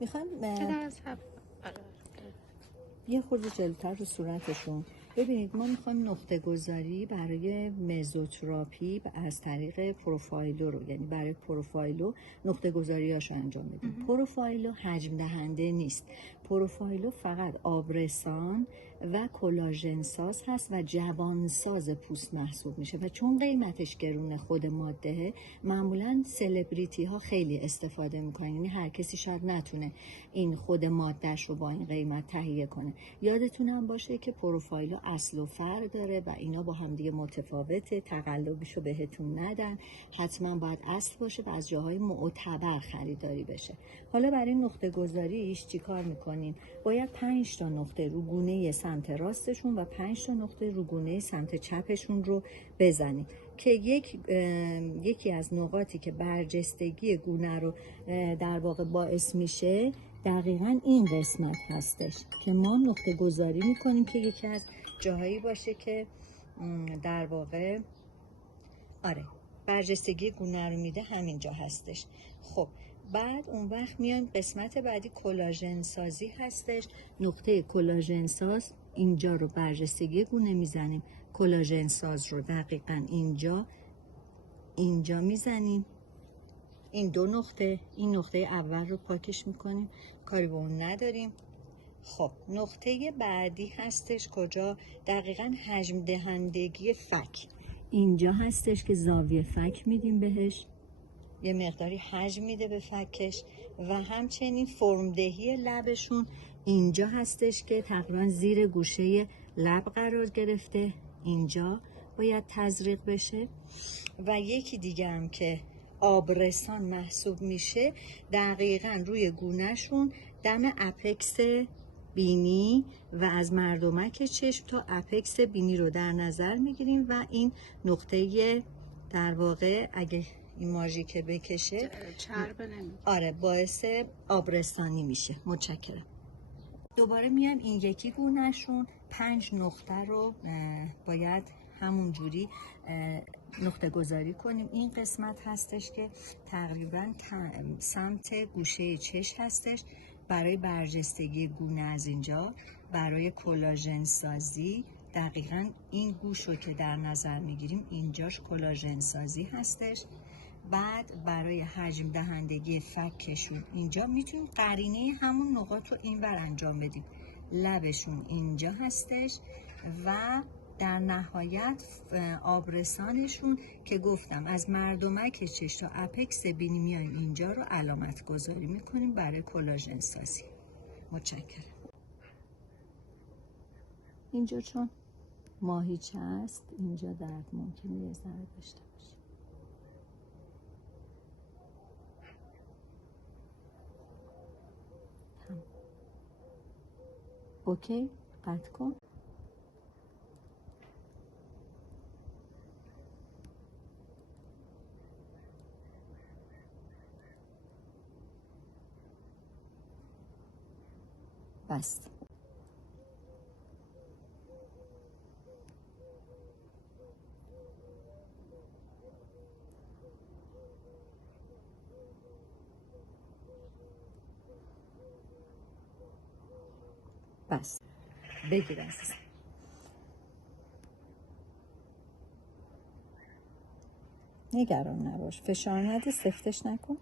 میخوام یه خورده جلوتر رو صورتشون. ببینید ما میخوایم نقطه گذاری برای مزوتراپی از طریق پروفایلو رو، یعنی برای پروفایلو نقطه گذاری هاشو انجام بدیم. پروفایلو حجم دهنده نیست. پروفایلو فقط آبرسان و کلاژن ساز هست و جوانساز پوست محسوب میشه و چون قیمتش گرونه خود ماده، معمولا سلبریتی ها خیلی استفاده میکنن، یعنی هر کسی شاید نتونه این خود مادهش رو با این قیمت تهیه کنه. یادتون هم باشه که پروفایلو اصل و فرع داره و اینا با هم دیگه متفاوته، تقلبیشو بهتون ندن، حتما باید اصل باشه و از جاهای معتبر خریداری بشه. حالا برای نقطه گذاریش چیکار میکنین؟ باید 5 تا نقطه رو گونه سمت راستشون و 5 تا نقطه رو گونه سمت چپشون رو بزنید که یکی از نقاطی که برجستگی گونه رو در واقع باعث میشه دقیقاً این قسمت هستش که ما نقطه گذاری میکنیم که یکی از جاهایی باشه که در واقع برجستگی گونه رو میده، همین جا هستش. خب بعد اون وقت میایم قسمت بعدی کلاژن سازی هستش. نقطه کلاژن ساز اینجا رو برجستگی گونه میزنیم، کلاژن ساز رو دقیقاً اینجا میزنیم. این دو نقطه، این نقطه اول رو پاکش میکنیم، کاری به اون نداریم. خب نقطه بعدی هستش کجا؟ دقیقاً حجم دهندگی فک اینجا هستش که زاویه فک میدیم بهش، یه مقداری حجم میده به فکش و همچنین فرمدهی لبشون اینجا هستش که تقریبا زیر گوشه لب قرار گرفته، اینجا باید تزریق بشه. و یکی دیگه هم که آبرسان محسوب میشه دقیقاً روی گونهشون دم اپکس بینی و از مردمک چشم تا اپکس بینی رو در نظر میگیریم و این نقطه در واقع اگه این ماژی که بکشه چربه نمیده، باعث آبرسانی میشه. متشکرم. دوباره میایم این یکی گونهشون 5 نقطه رو باید همون جوری نقطه گذاری کنیم. این قسمت هستش که تقریبا سمت گوشه چشم هستش برای برجستگی گونه. از اینجا برای کلاژن سازی دقیقاً این گوش رو که در نظر میگیریم اینجاش کلاژن سازی هستش. بعد برای حجم دهندگی فکشون اینجا میتونیم قرینه همون نقاط رو اینور انجام بدیم. لبشون اینجا هستش و در نهایت آبرسانشون که گفتم از مردمک چشم تا اپکس بینی میایم اینجا رو علامت گذاری میکنیم برای کلاژن سازی. متشکرم. اینجا چون ماهیچه است اینجا درد ممکنه یه ذره داشته باشه. اوکی، قطع کن. بست. بس بگیر عزیزم. نگران نباش، فشار نده، سفتش نکن.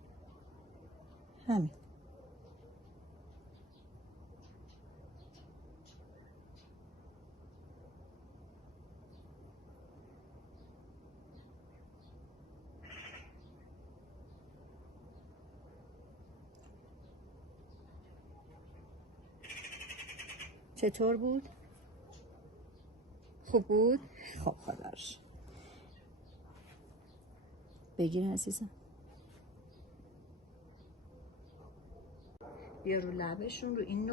همین. چطور بود؟ خوب بود؟ خب خداش. بگیر عزیزم. بیا رو لبشون، رو این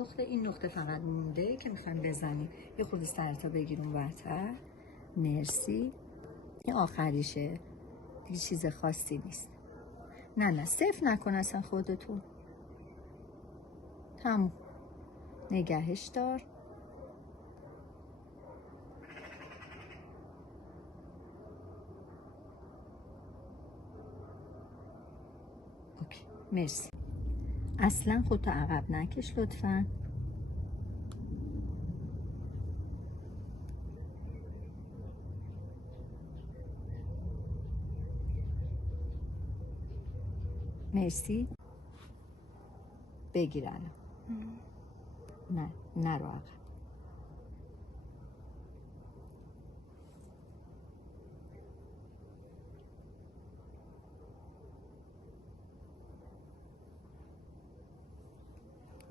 نقطه فقط مونده که میخوایم بزنیم. یه خورده سرتا بگیر اون برتر. مرسی. این آخریشه دیگه، چیز خاصی نیست. نه صفر نکن اصلا خودتون. تموم. نگهش دار. اوکی. مرسی. اصلا خودتو عقب نکش لطفا. مرسی. بگیر الان. نه نرو عقب.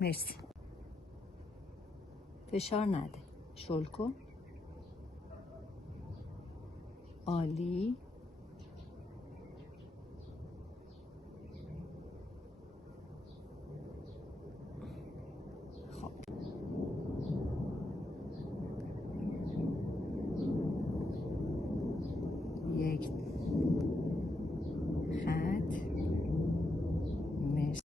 مرسی. فشار نده. شل کن. عالی.